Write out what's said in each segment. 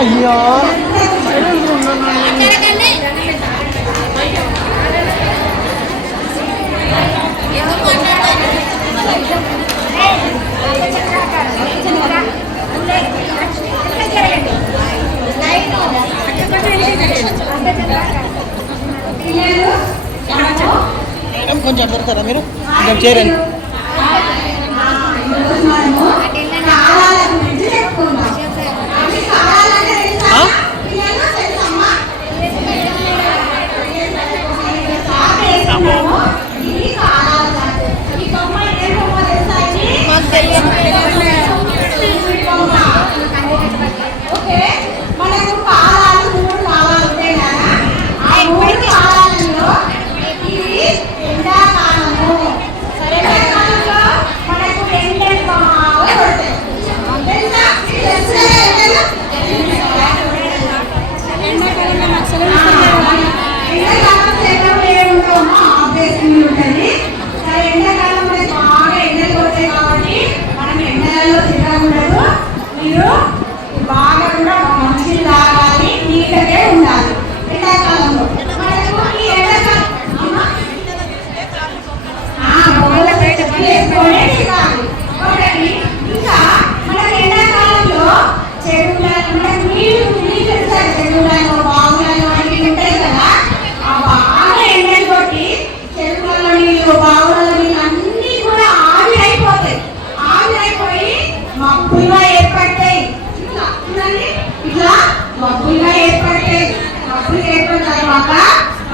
అయ్యో కొంచెం దొరుకుతారా మీరు కొంచెం చేరండి.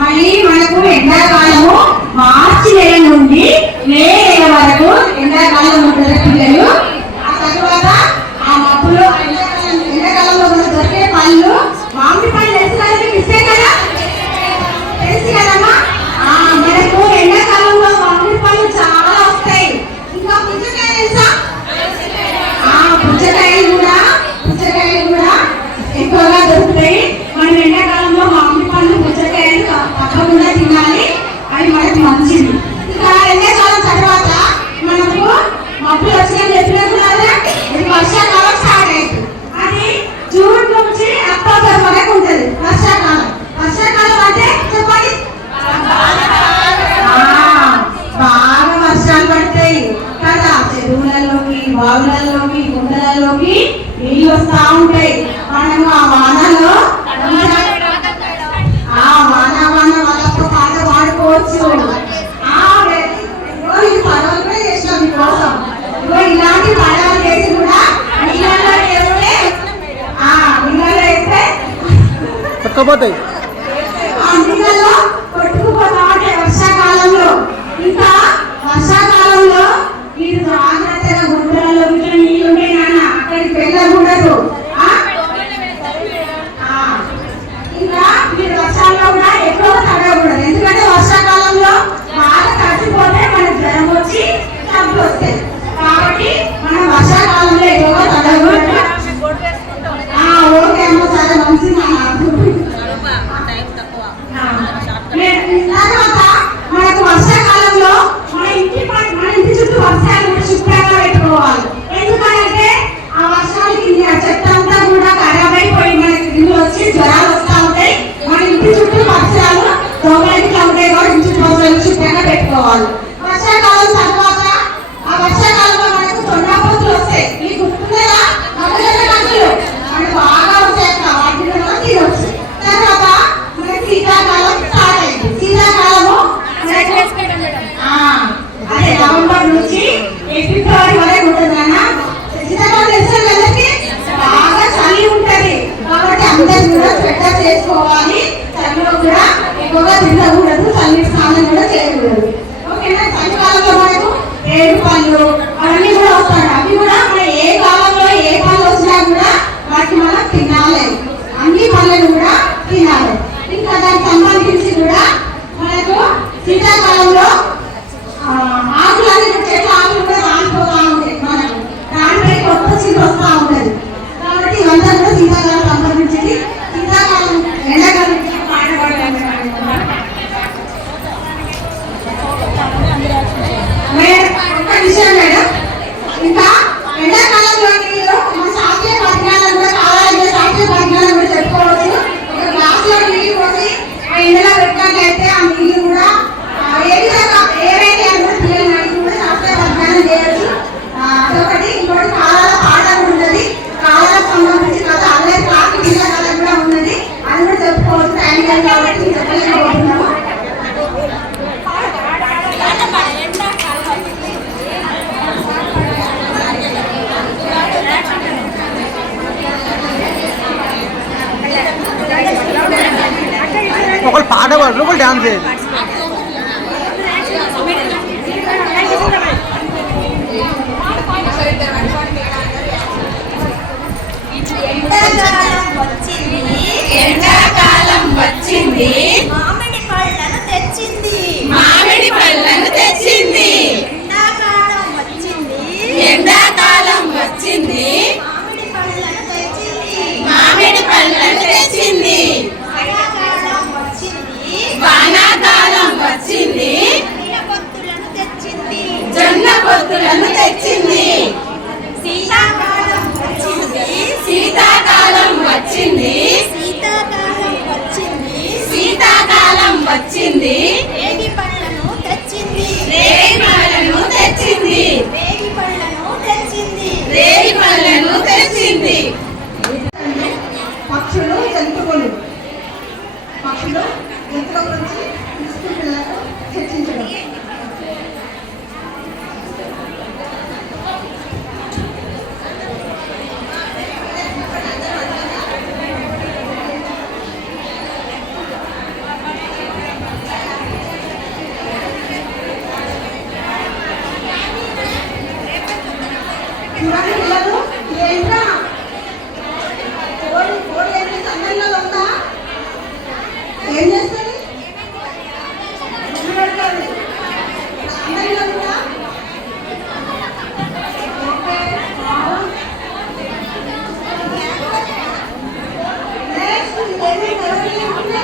మళ్ళీ మనకు ఎండాకాలము మార్చి నెల నుండి మే నెల వరకు ఎండాకాలం ఉంటుంది పిల్లలు. ఆ తర్వాత ఆ మబ్బులు ఎండాకాలంలో మనకు దొరికే పళ్ళు మామిడి పళ్ళు తెలుసు ఇస్తే కదా, తెలుసు కదమ్మా. మనకు ఎండాకాలంలో మామిడి పళ్ళు చాలా వస్తాయి. ఇంకా పుచ్చకాయ తెలుసా? పుచ్చకాయలు కూడా ఎక్కువగా దొరుకుతాయి. మనం ఎండాకాలంలో మామిడి పళ్ళు పుచ్చకాయలు తప్పకుండా తినాలి, అది మనకి మంచిది. ఇంకా ఎండాకాలం తర్వాత మనకు మబ్బులు వచ్చిన చెప్పినట్టున్నారా, ఇది వర్షాకాలం స్టార్ట్ అయింది. అది జూన్ నుంచి అక్టోబర్ వరకు ఉంటుంది వర్షాకాలం. వర్షాకాలం అంటే చెప్పండి, బాగా వర్షాలు పడతాయి కదా, చెరువులలోకి బావులలోకి గుండెలలోకి నీళ్ళు వస్తా ఉంటాయి. మనము ఆ వానలో వాళ్ళతో పాట పాడుకోవచ్చు. పడవలు కూడా చేసినాం మీకోసం. ఇలాంటి పడవలు చేసి కూడా నీళ్ళలో వేస్తే పట్టుకోపోతాయి, నీళ్ళలో కొట్టుకుపోతా ఉంటాయి వర్షాకాలంలో. ఇంకా వర్షాకాలంలో మీరు జాగ్రత్తగా గుంటలలో నీళ్ళు ఉంటాయి నాన్న, అక్కడికి వెళ్ళకూడదు. ఇంకా మీరు వర్షాల్లో కూడా ఎక్కువ తడవకూడదు, ఎందుకంటే వర్షాకాలంలో బాగా తడిచిపోతే మనకు జ్వరం వచ్చి జబ్బులు వస్తాయి. కాబట్టి మనం వర్షాకాలంలో ఎక్కువగా తడవకూడదు. ఓకే అమ్మ, చాలా మంచిది. తర్వాత మనకు వర్షాకాలంలో మన ఇంటి చుట్టూ వర్షాలు కూడా శుభ్రంగా పెట్టుకోవాలి. ఎందుకంటే ఆ వర్షాలకి చెత్త అంతా కూడా ఖరాబ్ అయిపోయి మనకి ఇల్లు వచ్చి జ్వరాలు వస్తూ ఉంటాయి. మన ఇంటి చుట్టూ వర్షాలు దోమలకి ఉంటాయి కూడా ఇంటి చుట్టూ శుభ్రంగా పెట్టుకోవాలి. వర్షాకాలం తర్వాత ఆ వర్షాకాలంలో మనకు తొండపోతులు వస్తాయి. మీకు గుర్తుందా? మొదలైన కంకులు మనకు బాగా వస్తాయి, వాటిని కూడా తీరవచ్చు. తర్వాత మనకి శీతాకాలం స్టార్ట్ అయింది. శీతాకాలము అదే నవంబర్ నుంచి ఫిబ్రవరి వరకు ఉంటుంది అన్న. శీతాకాలం తెలిసిన వెళ్ళకి బాగా చలి ఉంటది, కాబట్టి అందరూ కూడా స్వెటర్ చేసుకోవాలి. చలిలో కూడా ఎక్కువగా తినకూడదు, చలి స్నానం కూడా చేయకూడదు. ఓకేనా? చలికాలంలో మనకు ఏడు పళ్ళు అవన్నీ కూడా వస్తాయి. అవి కూడా మన ఏ కాలంలో ఏ పళ్ళు వచ్చినా కూడా వాటిని మనం తినాలి, అన్ని పళ్ళను కూడా తినాలి. ఇంకా దానికి సంబంధించి కూడా మనకు శీతాకాలంలో ఆకులన్నీ చెట్ల ఆకులు కూడా రాలిపోతా ఉంటాయి. మనకు దానిపై కొత్త చీర వస్తూ ఉంటుంది. కాబట్టి ఇవంతా కూడా శీతాకాలం సంబంధించింది. శీతాకాలం ఎండాకాలం పాట పాడడానికి ఒక్క విషయం మేడం, పాట పాడు లోపల డాన్స్ చేయాలి. ఎండాకాలం వచ్చింది, మామిడి పళ్ళను తెచ్చింది, మామిడి పళ్ళను తెచ్చింది. ఎండాకాలం వచ్చింది, ఎండాకాలం వచ్చింది, మామిడి పళ్ళను తెచ్చింది, మామిడి పళ్ళను తెచ్చింది. వానాకాలం వచ్చింది, వానాకాలం వచ్చింది, జొన్న పొత్తులను తెచ్చింది, జొన్న పొత్తులను తెచ్చింది. శీతాకాలం వచ్చింది, శీతాకాలం వచ్చింది, శీతాకాలం వచ్చింది, శీతాకాలం వచ్చింది. రేగి పళ్ళను తెచ్చింది, రేగి పళ్ళను తెచ్చింది, రేగి పళ్ళను తెచ్చింది. రేగి పళ్ళను తెచ్చింది. పక్షులు జంతువులు పక్షులు జంతువుల గురించి స్కూల్ పిల్లలకు చర్చించడం. చూడండి పిల్లలు, ఏంట్రా కోడి కోడి ఏం చేస్తుంది? అందరిలో ఉందా? ఏం చేస్తుంది? గుడ్లు పెడుతుంది. అందరిలో ఉందా? ఓకే. నెక్స్ట్ ఇదేమి ఎవరికి ఉంటే?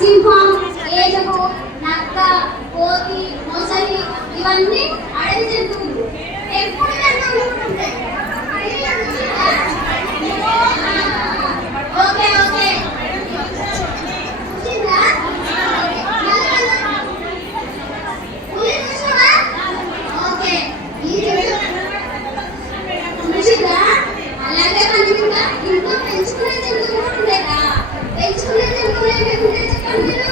సింహం, ఏనుగు, నక్క, కోతి, మొసలి ఇవన్నీ అడవి జంతువులు. ఎప్పుడు జంతువులు ఉంటాయి. ఓకే ఓకే చూసిందా? పులి చూసావా? ఓకే చూసిందా? అలాగే మన ఇంట్లో పెంచుకునే జంతువులు కూడా ఉంటాయి. పెంచుకునే జంతువులు ఏమేమి ఉంటాయి చెప్పండి మీరు?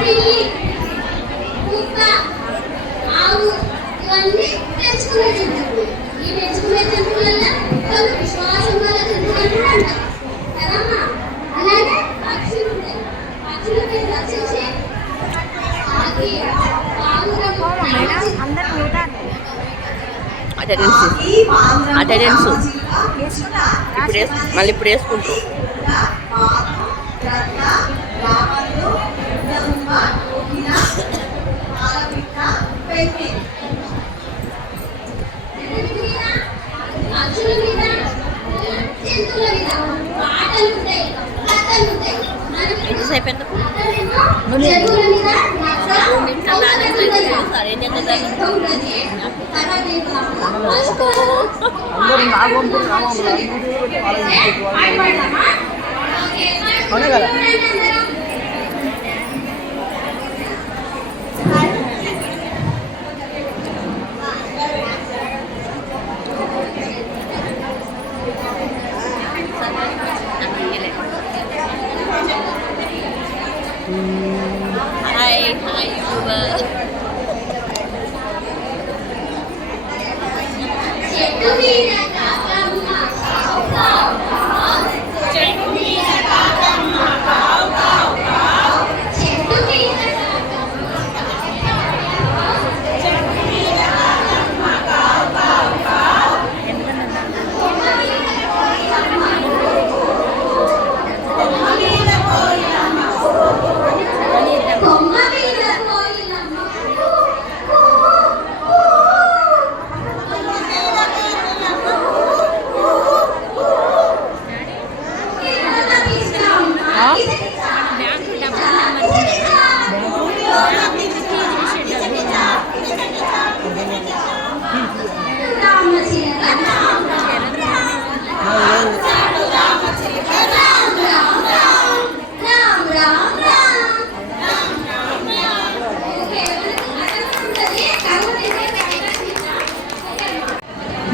పిల్లి, కుక్క, ఆవు ఇవన్నీ పెంచుకునే జంతువులు. ఈ పెంచుకునే జంతువులలో కొన్ని విశ్వాసం గల జంతువులు కూడా ఉంటాయి కదమ్మా. అలాగే పక్షులు ఉంటాయి. పక్షుల పేరు వచ్చేసి కాకి, పావురము, అటెండెన్స్ మళ్ళీ ఇప్పుడు వేసుకుంటారు. పక్షుల మీద, జంతువుల మీద పాటలు ఉంటాయి, కథలు ఉంటాయి. ఎంతసేపు ఎందుకు? జంతువుల మీద నక్క, సరే ఉంటుంది. తర్వాత ఇంకా అందరూ నా వంతు నా వంతు అవునే కదా. హాయ్ చెట్టు మీద కాకమ్మ కావు కావు కావు. చెట్టు మీద కాకమ్మ కావు కావు కావు. చెట్టు మీద కాకమ్మ కావు కావు కావు. కొమ్మ మీద కోయిలమ్మ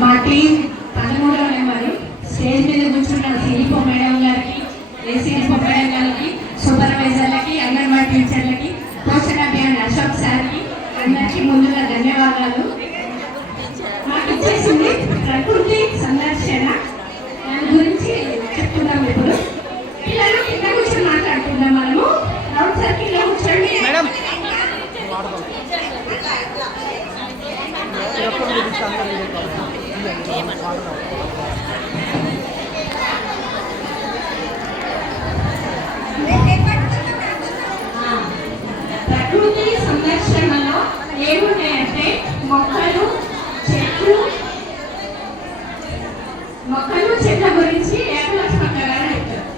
మా టీం 13వ నెంబరు స్టేజ్ మీద కూర్చున్న సిరిపో మేడం గారికి, సిరిపో మేడం గారికి, సూపర్వైజర్లకి, అంగన్వాడీ టీచర్లకి, పోషణ అభియాన్ అశోక్ సార్కి అందరికీ ముందుగా ధన్యవాదాలు. మాకు ఇచ్చేసింది ప్రకృతి సందర్శన దాని గురించి చెప్తున్నాం. ఇప్పుడు పిల్లలు కింద కూర్చొని మాట్లాడుతున్నాం. మనము రౌండ్ సర్కిల్లో కూర్చోండి మేడం ప్రకృతి సంరక్షణలో ఏమున్నాయంటే మొక్కలు చెట్ల గురించి ఏకలక్ష్మక్క గారు చెప్తారు.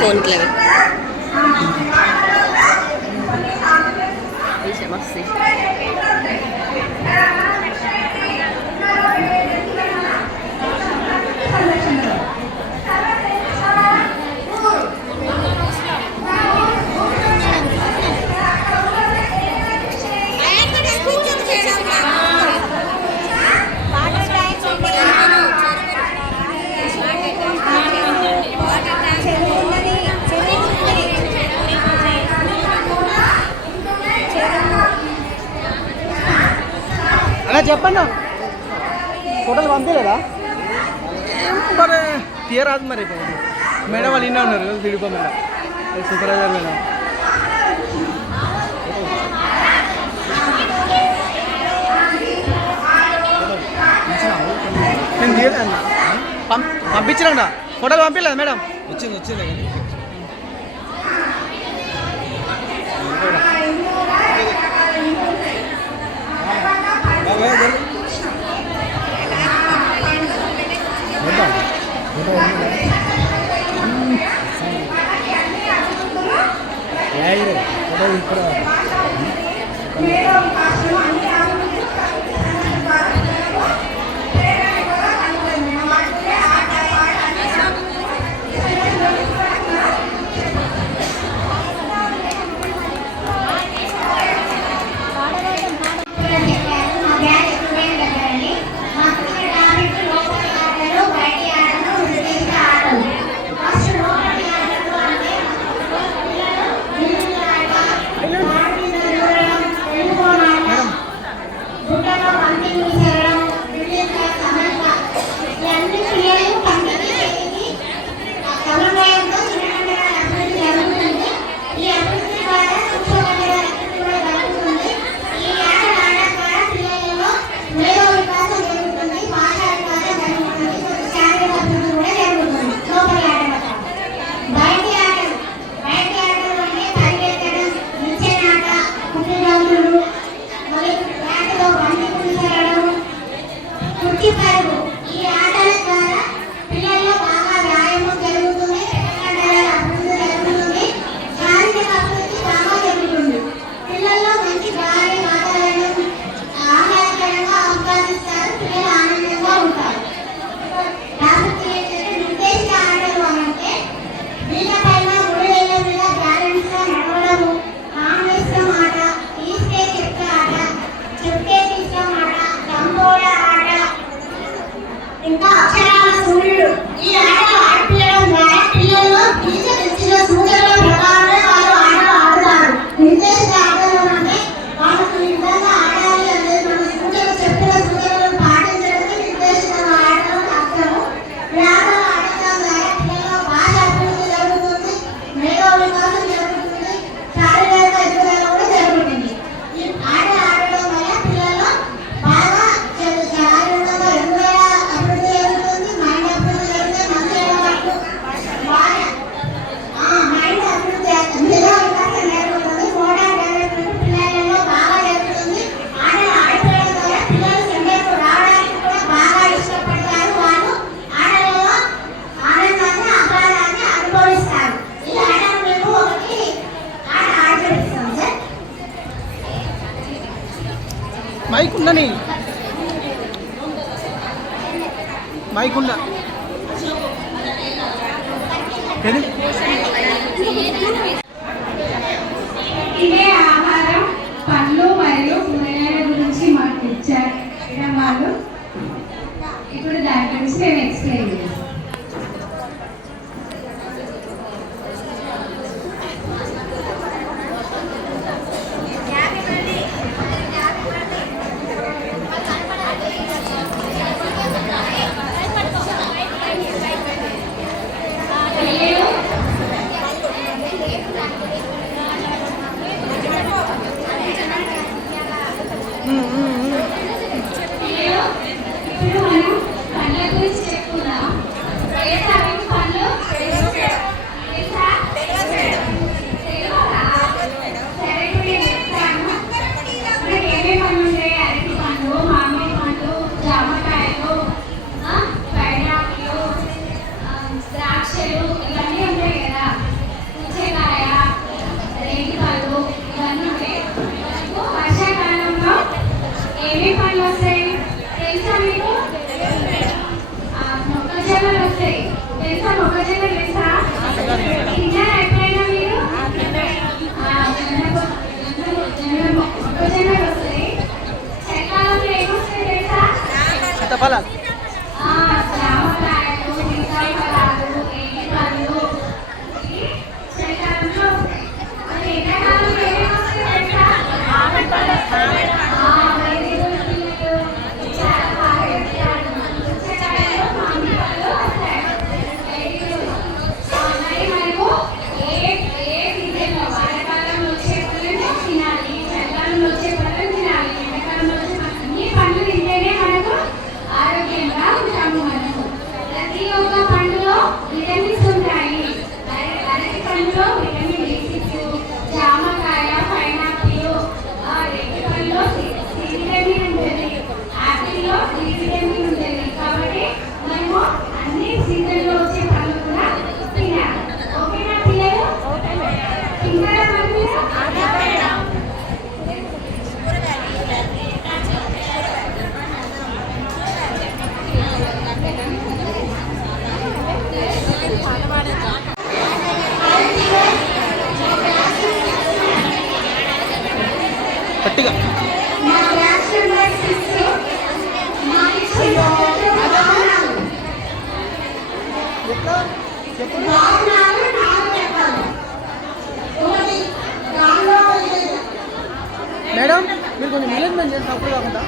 फोन क्लेवर मस्ती అలా చెప్పండి ఫోటోలు పంపించలేదా మరి తీయరాదు మరి మేడం వాళ్ళు ఇన్నా ఉన్నారు తిడిపో మేడం సూపర్వైజర్ మేడం నేను తీయలేదు పంపించినా ఫోటోలు పంపించలేదు మేడం వచ్చింది మైక్ ఉందని మైక్ ఉందా ఇదే ఆహారం పండ్లు మరియు కూరగాయల గురించి మాకు ఇచ్చారు వాళ్ళు. ఇప్పుడు దాని గురించి నేను ఎక్స్ప్లెయిన్ చేస్తాను. ఇప్పుడు మనం పండ్ల గురించి చెప్పుకుందాం. పండ్లు సరే ఇప్పుడు చెప్తాను. మనకి ఏమేమి పండ్లు ఉంటాయి? అరటి పండ్లు, మామిడి పండ్లు, జామకాయలు, పైనాపిల్, ద్రాక్షలు ఇవన్నీ ఉంటాయి కదా. పుచ్చకాయ, రేగి పళ్ళు ఇవన్నీ ఉంటాయి. వర్షాకాలంలో ఏమేమి పండ్లు వస్తాయి తెలుసా మీకు? మొక్కజొన్నలు వస్తాయి. తెలుసా మొక్కజొన్నలు? తెలుసా? తిన్నారా ఎప్పుడైనా మీరు? మొక్కజొన్నలు వస్తాయి. చలికాలంలో ఏమొస్తాయి తెలుసా? సీతాఫలాలు, జామకాయలు, సీతాఫలాలు, రేగి పళ్ళు చలికాలంలో వస్తాయి. మరి ఎండాకాలంలో ఏమేమి వస్తాయి తెలుసా? ప్రతి ఒక్క పండులో విటమిన్స్ ఉంటాయి. అరటి పండులో విటమిన్ B6, జామకాయ, పైనాపిల్, రేగి పండులో చెప్పండి. వాహనాలు 4 రకాలు. ఒకటి గాల్లో వెళ్ళేది. మేడం మీరు కొంచెం మేనేజ్మెంట్ చేసి తప్పుడు కాకుండా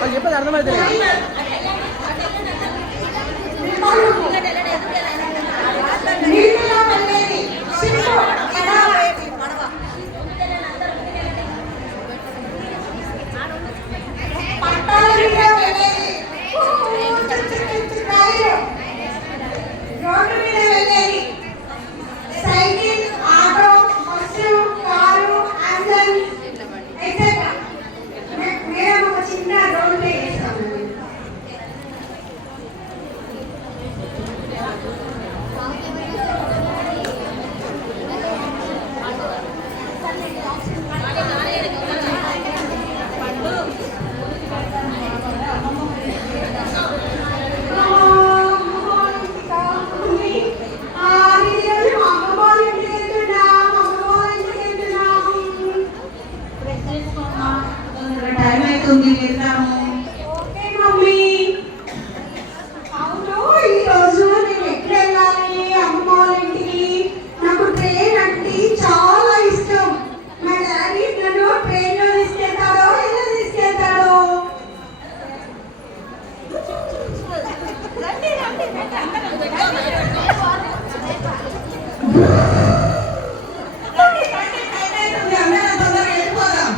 వాళ్ళు చెప్పేది అర్థమైతే నీటిలో వెళ్ళేది. షిప్, పడవ. పట్టాల మీద వెళ్ళేది. రైలు. రోడ్డు మీద వెళ్ళేది. Cycle, auto, bus, car, ambulance, etcetera. Madam ఒక చిన్న రోల్ ప్లే చేస్తాము. టైం అవుతుంది వెళ్దాము. Okay mummy. అవును ఈరోజు నేను ఎట్లా వెళ్ళాలి అమ్మ వాళ్ళ ఇంటికి? నాకు ట్రైన్ అంటే చాలా ఇష్టం. మా డాడీ నన్ను ట్రైన్లో తీసుకెళ్తాడో ఎలా తీసుకెళ్తాడో? అందరం తొందరగా వెళ్ళిపోదాం.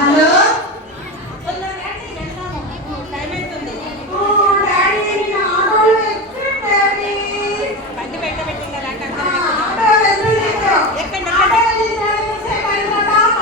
హలో డాడీ నేను ఆటోలో ఎక్కడ డాడీ? ఆటో వెళ్తుంది. ఆటో వెళ్ళి సేపు అయిన తర్వాత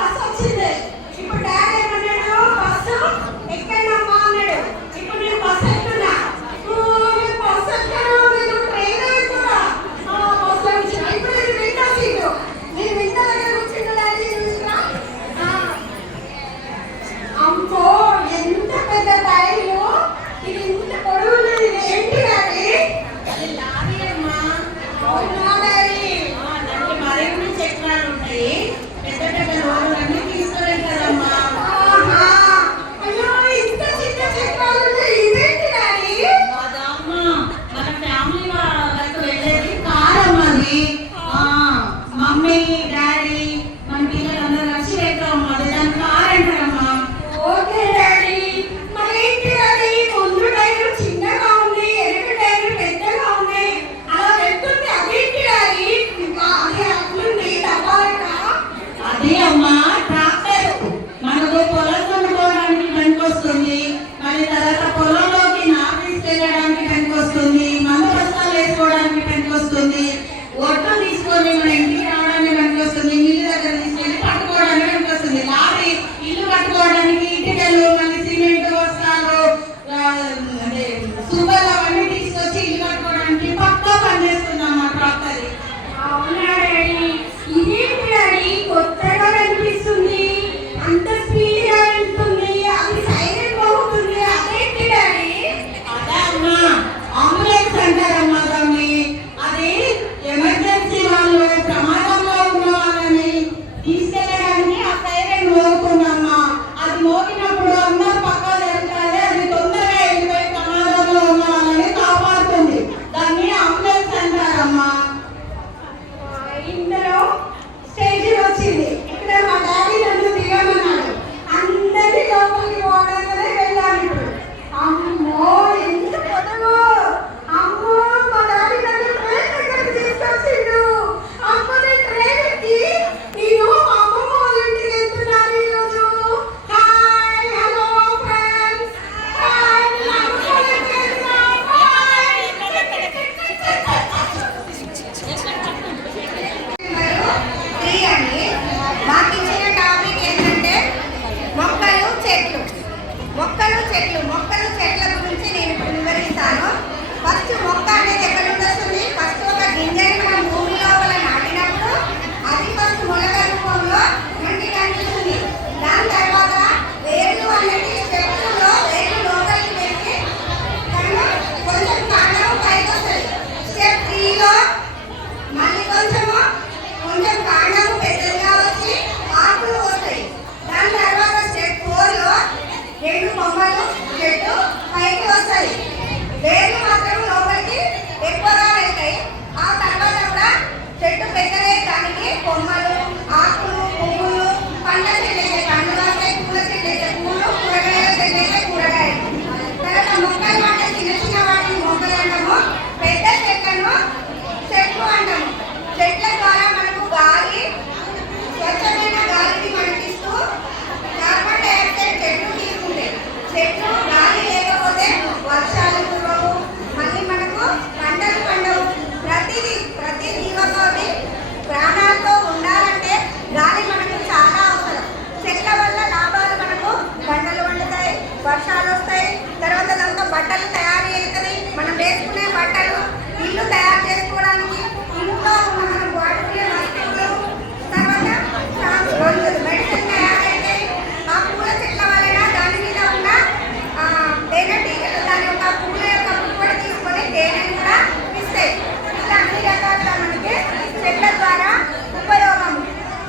అన్ని రకాలుగా మనకి చెట్ల ద్వారా ఉపయోగం.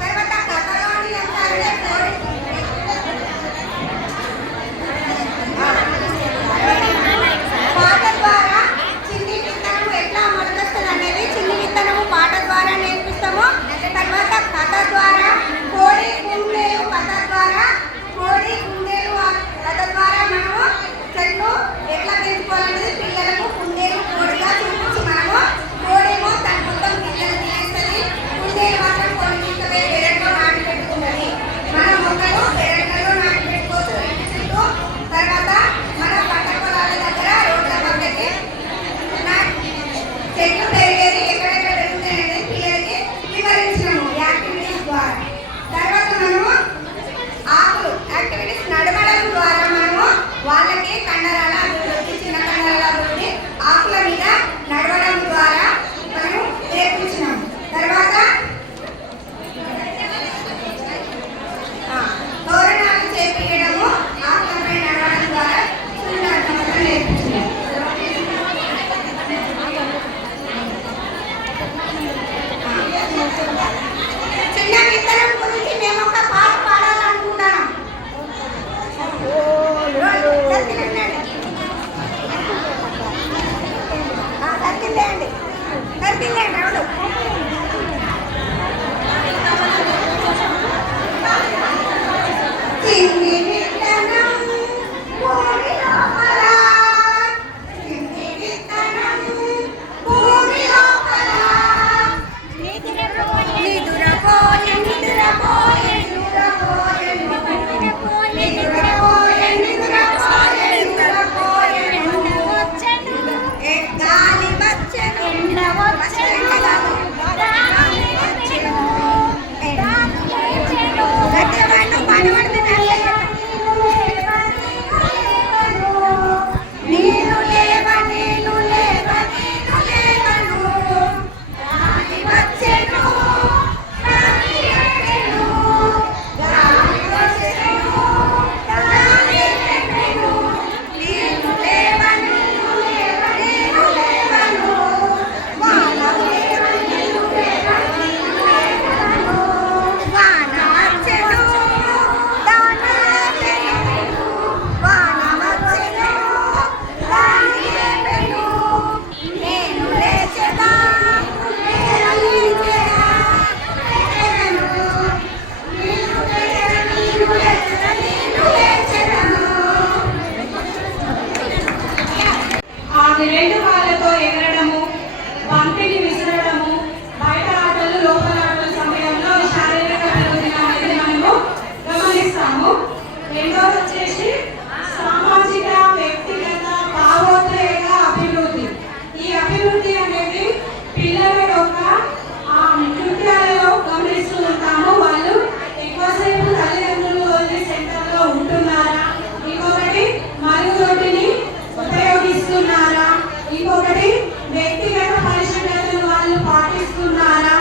తర్వాత కథలోని అంశాలే పాట ద్వారా చిన్ని విత్తనము ఎట్లా మొలకొస్తుంది అనేది చిన్ని విత్తనము పాట ద్వారా నేర్పిస్తాము. తర్వాత కథ ద్వారా కోడి కుందేలు కథ ద్వారా మనము చెట్లు ఎట్లా పెంచుకోవాలనేది పిల్లలకు కుందేలు కోడిగా చూపించి మనము కోడేమో తన మొత్తం పిల్లలు తినేస్తుంది, కుందేలు మాత్రం కొన్ని తీసుకుపోయి పెరట్లో నాటి పెట్టుకుంటుంది. మన మొక్కలు పెరట్లలో నాటి పెట్టుకోవచ్చు ఇంటి చుట్టూ. తర్వాత మన పంట పొలాల దగ్గర రోడ్ల పక్కకి చెట్లు పెరిగేది ఎక్కడెక్కడ పెరుగుతాయి అనేది పిల్లలకి వివరించినాము యాక్టివిటీస్ ద్వారా. తర్వాత మనము ఆకులు యాక్టివిటీస్ నడవడం ద్వారా మనము వాళ్ళకి కండరాల అభివృద్ధి, చిన్న కండరాల అభివృద్ధి ఆకుల మీద నడవడం ద్వారా మనము నేర్పించినాము. తర్వాత తోరణాలు చేపించడము ఆకులపై నడవడం ద్వారా సూర్యనారాయణ నేర్పించినాము. చిన్న విత్తనం గురించి మేము ఒక పాట పాడాలనుకుంటున్నాం. చిన్ని విత్తనం భూమి లోపల, చిన్ని విత్తనం భూమి లోపల నిదురపోయే నిదురపోయే నిదురపోయే నిదురపోయే నిదురపోయే నిదురపోయే నిదురపోయే గాలి వచ్చెను ఎండ వచ్చెను గాలి వచ్చెను గట్టివాళ్ళు పాడబడుతున్నారు. నేను లేవ నేను లేవ నేను లేవను గాలి వచ్చెను గాలి వచ్చెను గాలి వచ్చెను గాలి వచ్చెను నేను లేవ నేను లేవ నేను లేవను వాన లేవ నేను లేవ నేను లేవను వాన వచ్చెను దాన లేపెను వాన వచ్చెను గాలి లేపెను నేను లేచెదా నేను లేచెదా లేచెదను నేను లేచెదా నేను లేచెదను. ఆమె రెండు కాళ్ళతో ఎగరడము, బంతిని విసరడము, బయట ఆటలు లోపల ఆటల సమయంలో శారీరక అభివృద్ధి అనేది మనము గమనిస్తాము. రెండోది వచ్చేసి సామాజిక, వ్యక్తిగత, భావోద్వేగ అభివృద్ధి. ఈ అభివృద్ధి అనేది పిల్లల యొక్క నృత్యాలలో గమనిస్తూ ఉంటాము. వాళ్ళు ఎక్కువసేపు తల్లిదండ్రులు వదిలి సెంటర్లో ఉంటున్నారా, ఇంకొకటి మరుగుదొడ్డిని ఉపయోగిస్తున్నారా, ఇంకొకటి వ్యక్తిగత పరిశుభ్రతను వాళ్ళు పాటిస్తున్నారా,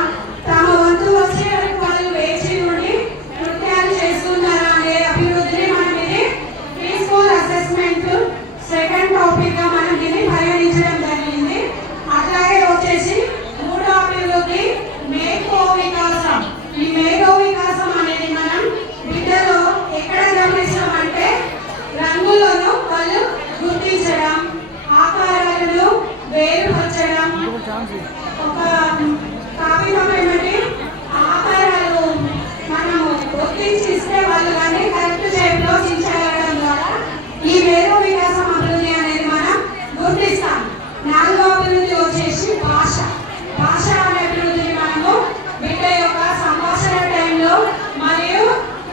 తమ వంతు వచ్చే వరకు వాళ్ళు వేచి ఉండి నృత్యాలు చేస్తున్నారా అనే అభివృద్ధిని మనం ఇది pre school assessment second topic గా మనం దీన్ని పరిగణించడం జరిగింది. అట్లాగే వచ్చేసి మూడో అభివృద్ధి మేధో వికాసం. ఈ మేధో వికాసం అనేది మనం బిడ్డలో ఎక్కడ గమనిస్తామంటే రంగులను వాళ్ళు గుర్తించడం, ఆకారాలను వేరుపరచడం, ఒక కాగితం ఏమంటే ఆకారాలు మనము గుర్తించి ఇస్తే వాళ్ళు కానీ కరెక్ట్ షేప్లో చించగలగడం ద్వారా ఈ మేధో వికాసం అభివృద్ధి అనేది మనం గుర్తిస్తాం. నాలుగో అభివృద్ధి వచ్చేసి భాష. భాష అనే అభివృద్ధిని మనము బిడ్డ యొక్క సంభాషణ టైంలో మరియు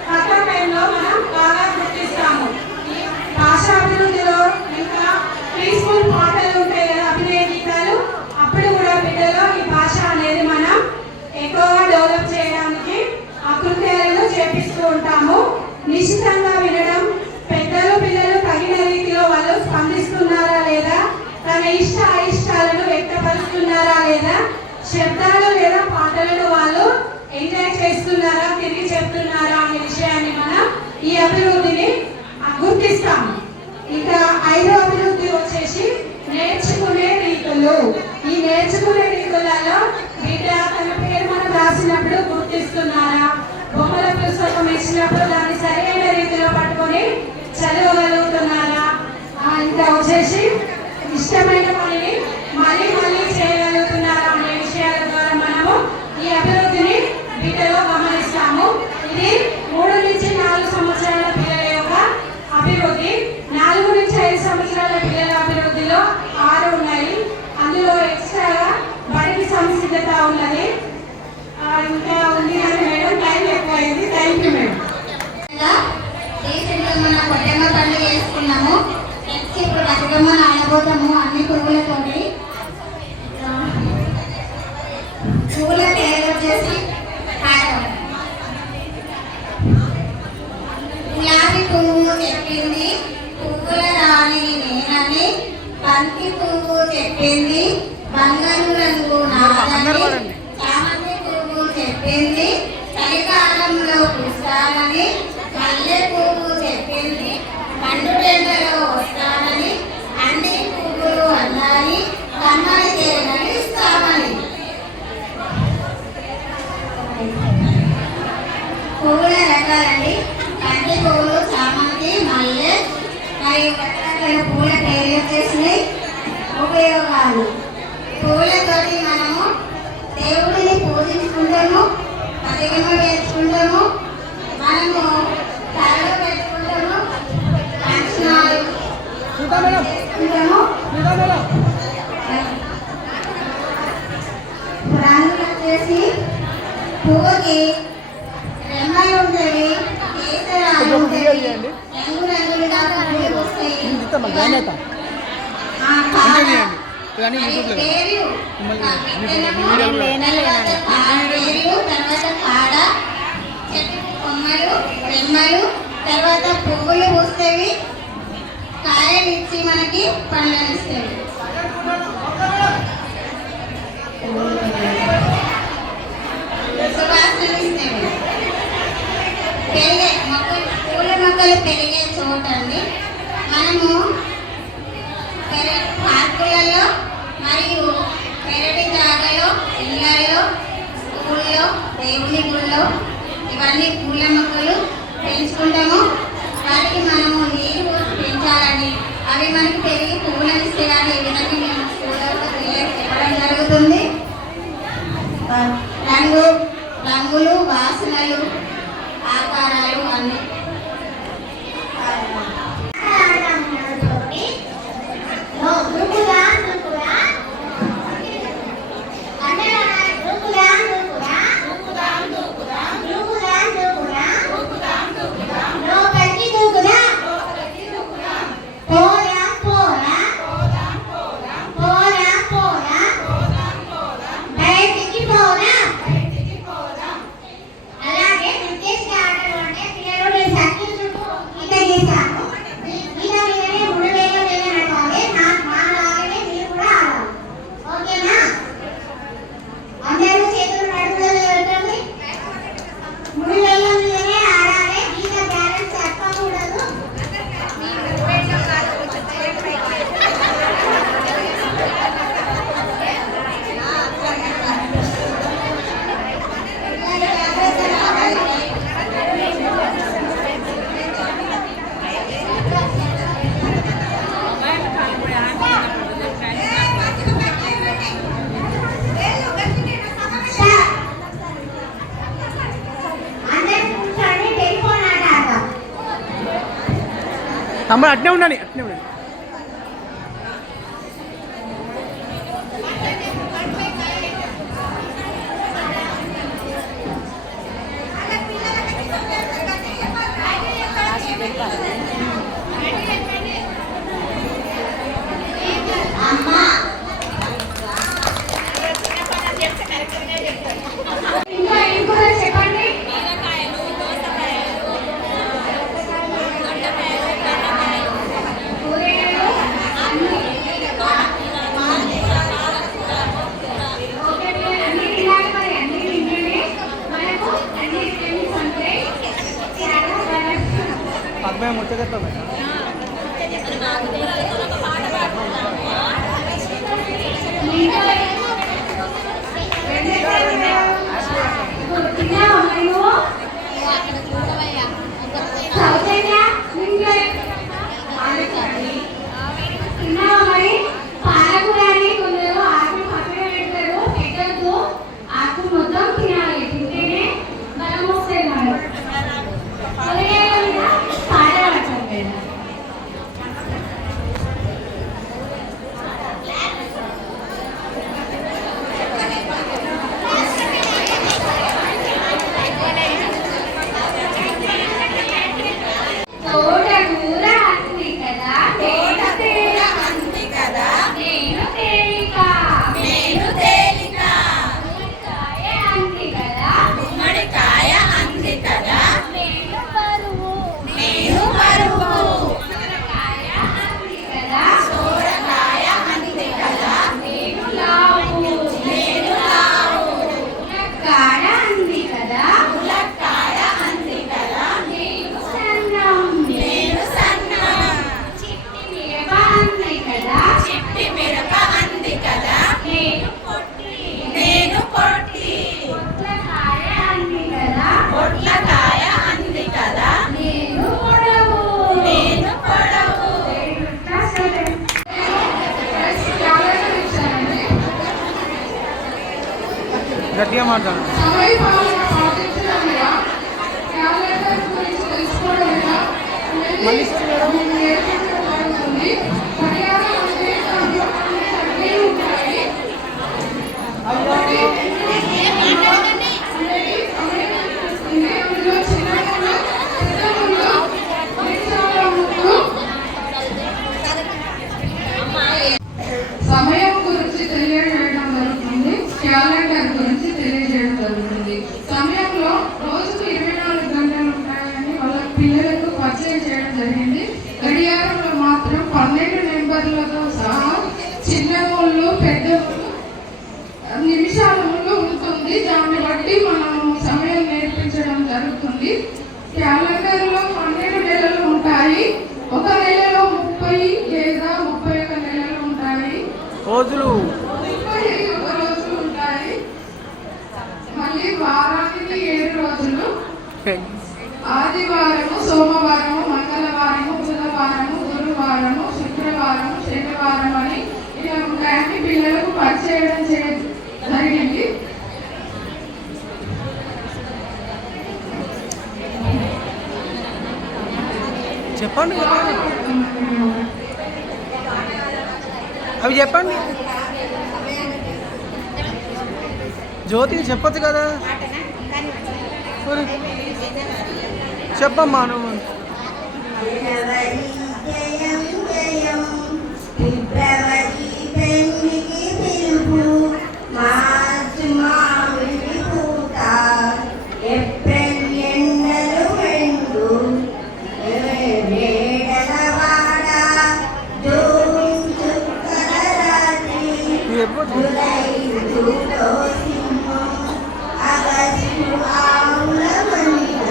కథ టైంలో మనం బాగా గుర్తిస్తాము. ఈ భాషా అభివృద్ధిలో ఇంకా ప్రీ స్కూల్ పాటలు ఉంటాయి కదా, అభినయ గీతాలు, అప్పుడు కూడా బిడ్డలో ఈ భాష అనేది మనం ఎక్కువగా డెవలప్ చేయడానికి ఆ కృత్యాలను చేపిస్తూ ఉంటాము. నిశ్చితంగా వినడం, పెద్దలు పిల్లలు తగిన రీతిలో వాళ్ళు స్పందిస్తున్నారా లేదా, తన ఇష్ట అయిష్టాలను వ్యక్తపరుస్తున్నారా లేదా, శబ్దాలు లేదా పాటలను వాళ్ళు ఎంజాయ్ చేస్తున్నారా, తిరిగి చెప్తున్నారా అనే విషయాన్ని మనం ఈ అభివృద్ధిని గుర్తిస్తాము. ఇక ఐదో అభివృద్ధి వచ్చేసి నేర్చుకునే రీతులు. ఈ నేర్చుకునే రీతులు చేతులలో బిడ్డ తన పేరు మనం రాసినప్పుడు గుర్తిస్తున్నారా? బొమ్మల పుస్తకం ఇచ్చినప్పుడు దాన్ని సరైన రీతిలో పట్టుకొని చదవగలుగుతున్నారా? ఇంకా వచ్చేసి ఇష్టమైన పనిని మళ్ళీ మళ్ళీ చేయగలుగుతున్నారా అనే విషయాల ద్వారా మనము ఈ అభివృద్ధిని బిడ్డలో గమనిస్తాము. ఇది 3 నుంచి 4 సంవత్సరాల పిల్లల యొక్క అభివృద్ధి. 4 నుంచి 5 సంవత్సరాల పిల్లల అభివృద్ధిలో 6 ఉన్నాయి. అందులో ఎక్స్ట్రాగా బడికి సంసిద్ధత ఉన్నది. ఇంకా ఉంది కానీ మేడం టైం ఎక్కువైంది. Thank you madam. రీసెంట్గా మన కొట్టమ్మ పండుగ చేసుకున్నాము. నెక్స్ట్ ఇప్పుడు బతుకమ్మను ఆడబోతాము అన్ని పువ్వులతోటి. పువ్వుల పేరు వచ్చేసి గులాబీ పువ్వు చెప్పింది పువ్వుల రాణి నేనని, బంతి పువ్వు చెప్పింది బంగారు రంగు నాదని, చామంతి పువ్వు చెప్పింది చలికాలంలో పూస్తానని, మల్లె పువ్వు చెప్పింది పండు టెండలో వస్తానని, అన్ని పువ్వులు అన్నాయి కమ్మని తేనని ఇస్తామని. పువ్వుల రకాలండి బంతి పువ్వులు, చామంతి, మల్లె మరియు రకరకాల పూల పేర్లు వచ్చేసినాయి. ఉపయోగాలు పువ్వులతోటి మనము దేవుడిని పూజించుకుంటాము, బతుకమ్మ వేసుకుంటాము, మనము తలలో పెట్టుకుంటాము, లక్షణాలు చేసుకుంటాము. రంగులు వచ్చేసి పువ్వుకి రెమ్మలు ఉంటాయి, కేసరాలు ఉంటాయి, రంగురంగులుగా పువ్వులు వస్తాయి. తర్వాత కాడ, చెట్టు కొమ్మలు, రెమ్మలు, తర్వాత పువ్వులు పూస్తాయి, కాయలు ఇచ్చి మనకి పండ్లను ఇస్తాయి. సువాసనలు ఇస్తాయి. పెరిగే మొక్కలు, పూల మొక్కలు పెరిగే చోటండి మనము పార్కులలో మరియు పెరటి జాగలో, ఇళ్ళల్లో, స్కూల్లో, దేవుని గుళ్ళో ఇవన్నీ పూల మొక్కలు పెంచుకుంటాము. వాటికి మనము నీరు పోసి పెంచాలని, అవి మనకి పెరిగి పువ్వులను ఇస్తే కానీ ఈ విధంగా మేము స్కూల్లో చెప్పడం జరుగుతుంది. రంగులు, వాసనలు, ఆకారాలు అన్నీ తమ్ముడు అట్నే ఉండండి, అట్నే ఉండండి. ఇంకా ఏం కూడా చెప్పండి. పద్మే ముచ్చగెత్తాం ఇంకా ఆకు మొత్తం తినాలి, తింటేనే బలం వస్తుంది మనకు. పాట పడతాం కదా. తోటకూర అంది కదా, తోటకూర అంది కదా, నేను తేలిక, నేను తేలిక. గుమ్మడికాయ అంది కదా, గుమ్మడికాయ అంది కదా, నేను బరువు, నేను బరువు. సొరకాయ అంది కదా, సొరకాయ అంది కదా, నేను లావు, నేను లావు. ములక్కాడ అంది కదా, ములక్కాడ అంది కదా, నేను సన్నం, నేను సన్నం. చిట్టి మిరప అంది కదా, చిట్టి మిరప అంది కదా, నేను పొట్టి, నేను పొట్టి. పొట్లకాయ అంది కదా, పొట్లకాయ అంది కదా, నేను పొడవు, నేను పొడవు. గట్టిగా మాట్లాడు. సమయం గురించి తెలియజేయడం జరుగుతుంది, క్యాలెండర్ గురించి తెలియజేయడం జరుగుతుంది. సమయంలో రోజుకు 24 గంటలు ఉంటాయని వాళ్ళ పిల్లలకు పరిచయం చేయడం జరిగింది. గడియారంలో మాత్రం 12 నెంబర్లతో సహా చిన్న ఊళ్ళు పెద్ద నిమిషాల ఊళ్ళు ఉంటుంది. దాన్ని బట్టి మనము సమయం నేర్పించడం జరుగుతుంది. క్యాలెండర్లో 12 నెలలు ఉంటాయి. ఒక నెలలో 30 లేదా 31 నెలలు ఉంటాయి. రోజులు 31 రోజులు ఉంటాయి. మళ్ళీ వారానికి 7 రోజులు. ఆదివారము, సోమవారము, మంగళవారము, బుధవారము, గురువారము, శుక్రవారము, శనివారం అని ఇలా ఉంటాయని పిల్లలకు పరిచయం జరిగింది. చెప్పండి, అవి చెప్పండి. జ్యోతి చెప్పొచ్చు కదా, చెప్పమ్మా నువ్వు. ఫిబ్రవరి పెళ్లికి పిలుపు, మార్చి మామిడి పూత, ఏప్రిల్ ఎండలు మెండు, వేడల వాడ, జూన్ చుక్కల రాత్రి, జూలై జూలో సింహం, ఆగస్టు ఆవుల మంద,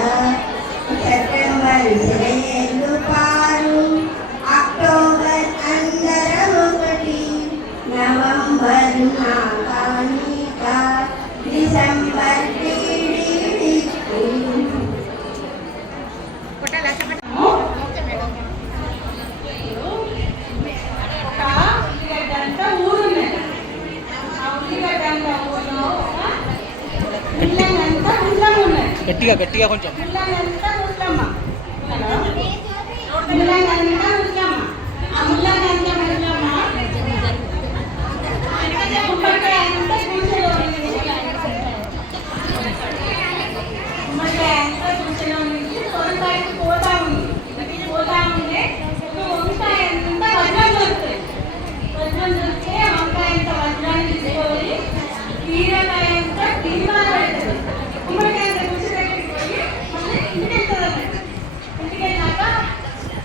సెప్టెంబర్ సెలయేళ్ళు పారు, అక్టోబర్ అందరం ఒకటి, నవంబర్ నాగానిక, డిసెంబర్ టీడీడీకి. గట్టిగా గట్టిగా కొంచెం.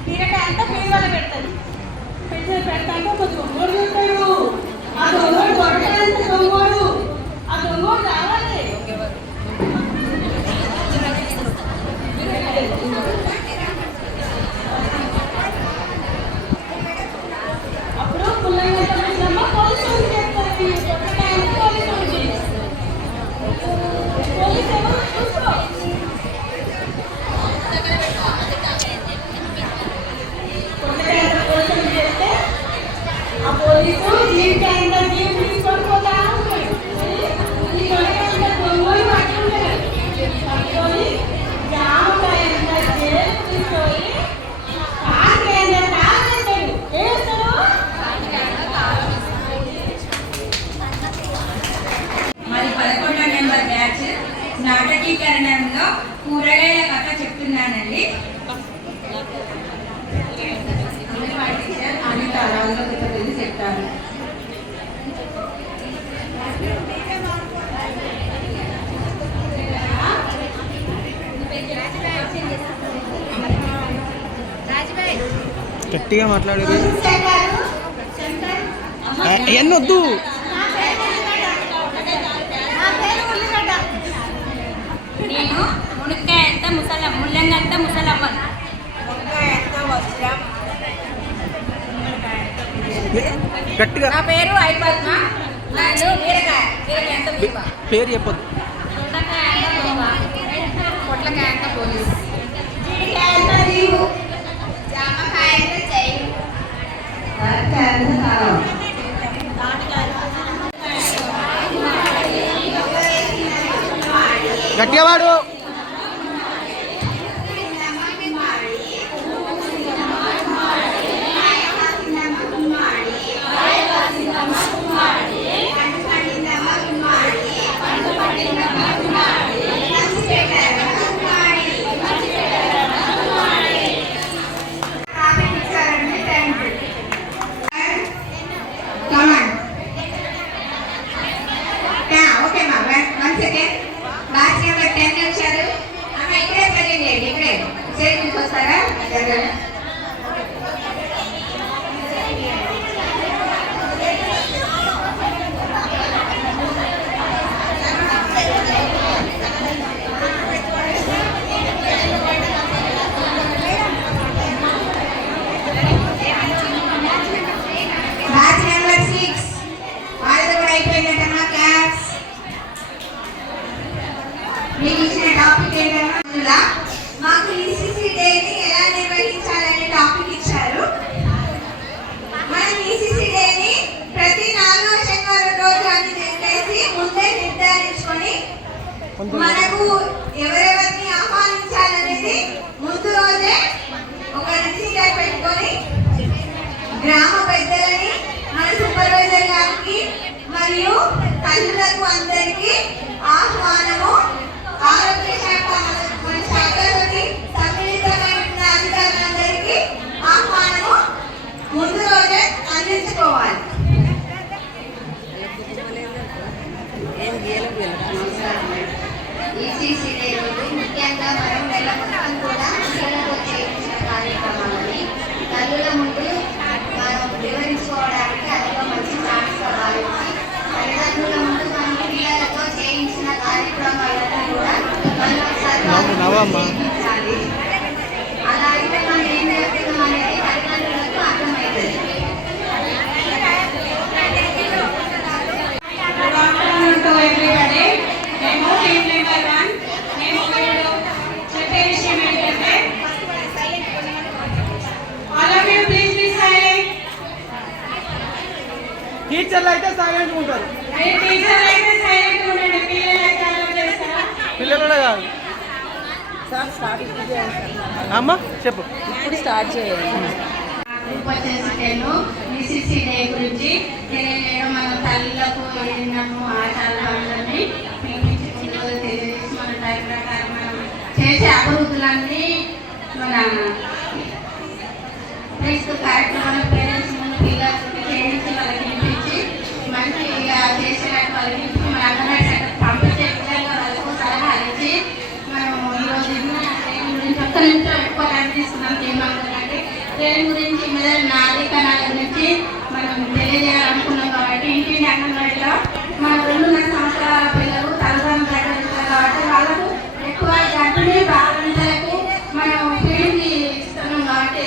బీరకాయ అంతా బీరువాలో పెడుతుంది. నాటకీకరణంలో కూరగాయల కథ చెప్తున్నానండి. అనిత రాజు చెప్తాను. గట్టిగా మాట్లాడేది అవన్నీ వద్దు. నేను మునక్కాయ ఎంత ముసలమ్మ, ముల్లంగి అంత ముసలమ్మ, వంకాయ ఎంత వస్త్రం. గట్టిగా నా పేరు ఐపద్మ. నేను బీరకాయ ఎంత బీప. పేరు చెప్పొద్దు. దొండకాయ ఎంత బీప. పొట్లకాయ ఎంత పోలీస్. జీడికాయ ఎంత జీవు. జామకాయ ఎంత జైలు. అరకాయ ఎంత కారం. గట్టిగా వాడు. ఓకే మా 1 సెకండ్. లాస్ట్ నెంబర్ 10 వచ్చారు. అమ్మ ఇక్కడే ప్రజెంట్ చేయండి. ఇక్కడే స్టేజ్ నుంచి వస్తారా? బ్యాచ్ నెంబర్ 6 వాళ్ళది కూడా అయిపోయిందమ్మా. క్లాస్ మీకు ఇచ్చిన టాపిక్ ఏంటన్నా, మాకు ఈసీసీ డేని ఎలా నిర్వహించాలనే టాపిక్ ఇచ్చారు. మనం ఈసీసీ డేని ప్రతి 4వ శనివారం రోజు అని చెప్పేసి ముందే నిర్ధారించుకొని మనకు ఎవరెవరిని ఆహ్వానించాలనేది ముందు రోజే ఒక రిజిస్టర్ పెట్టుకొని గ్రామ పెద్దలని, మన సూపర్వైజర్ గారికి మరియు తల్లులకు అందరికీ ఆహ్వానము. ఆరోగ్య శాఖ మన శాఖలోని సమ్మిళితమైన అధికారులందరికీ ఆహ్వానము ముందు రోజే అందించుకోవాలి. ఈసీసీ డే రోజు ముఖ్యంగా మనం నెల మొత్తం కూడా పిల్లలతో చేయించిన కార్యక్రమాలని తల్లుల ముందు మనం వివరించుకోవడానికి అదొక మంచి ఛాన్స్గా భావించి తల్లిదండ్రుల ముందు మనం పిల్లలతో చేయించిన కార్యక్రమాలను కూడా మనం ఒకసారి చేయించాలి. అలా అయితే మనం ఏం చేస్తున్నాం అనేది తల్లిదండ్రులకు అర్థమవుతుంది. చెప్పే విషయం ఏంటంటే టీచర్లు అయితే సైలెంట్ ఉంటారు. పిల్లలు కాదు. అమ్మ చెప్పు. ఇప్పుడు స్టార్ట్ చేయాలి. ఈసీసీ డే గురించి తెలియజేయడం, మన తల్లులకు ఎన్నో ఆచారాలని తెలియజేసి మన టైం ప్రకారం మనం చేసే అభివృద్ధులన్నీ మన కార్యక్రమాలు పేరెంట్స్ ముందు పిల్లలకి చేయించి వాళ్ళకి వినిపించి మంచిగా చేసేటట్టు వాళ్ళకి మన అంగన్వాడీ పంపించే విధంగా వాళ్ళకు సలహాలు ఇచ్చి మనం ఈరోజు దేని గురించి ఒక్క నిమిషం ఎక్కువ టైం తీసుకున్నాం. ఏమనుకుంటే దేని గురించి మెదడు నాది కణాల గురించి మనం తెలియజేయాలనుకున్నాం. కాబట్టి ఇంటిని అంగన్వాడీలో మన 2.5 సంవత్సరాల పిల్లలు తల్లిదండ్రుల దగ్గర ఉంటారు కాబట్టి వాళ్ళకు ఎక్కువ గర్భిణీ బాలింతలకు మనం ఫీడింగ్ ఇస్తున్నాం కాబట్టి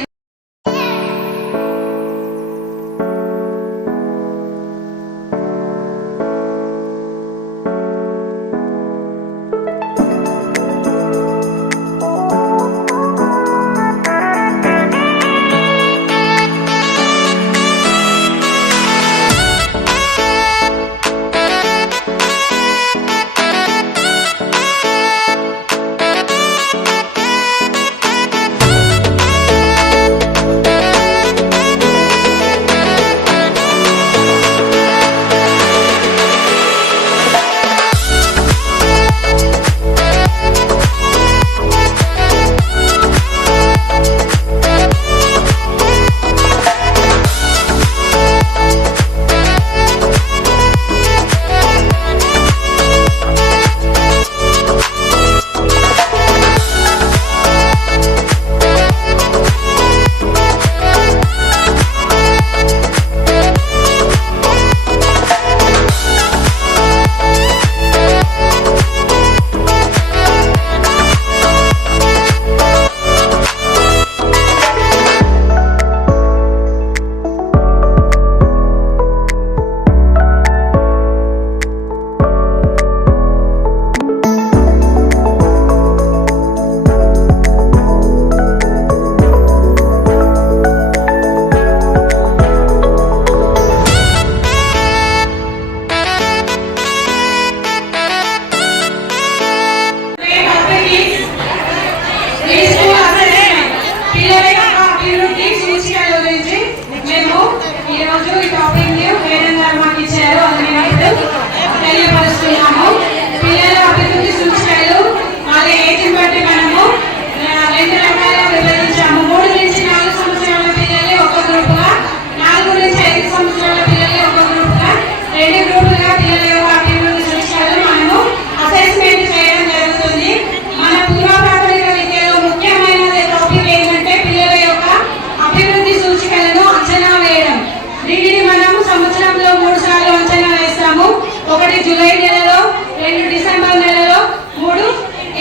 జూలై నెలలో, 2 డిసెంబర్ నెలలో, 3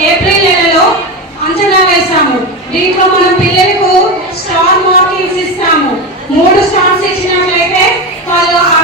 ఏప్రిల్ నెలలో అంచనా వేస్తాము. దీంట్లో మనం పిల్లలకు స్టార్ మార్కింగ్స్ ఇస్తాము. 3 స్టార్స్ ఇచ్చినట్లయితే వాళ్ళు ఆ